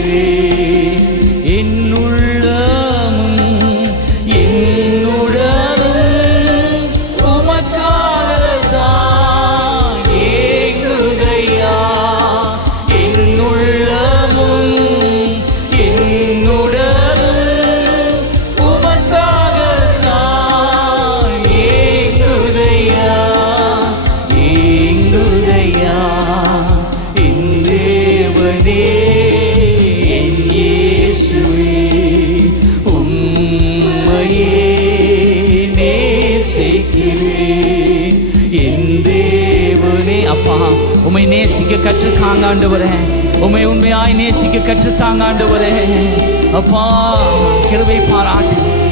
நேசிக்கிறேன். என்னுள்ளமும் என்னுடலும் உமக்காகத்தான் ஏங்குதையா. என்னுள்ளமும் என்னுடலும் உமக்காகத்தான் ஏங்குதையா. ஏங்குதையா என் தேவனே என் இயேசுவே, உம்மையே நேசிக்கிறேன். என் தேவனே அப்பா, உம்மை நேசிக்க கற்றுத்தாங்க ஆண்டவரே. உம்மை உண்மையாய் நேசிக்க கற்றுத்தாங்க ஆண்டவரே. அப்பா கிருபை பாராட்டு.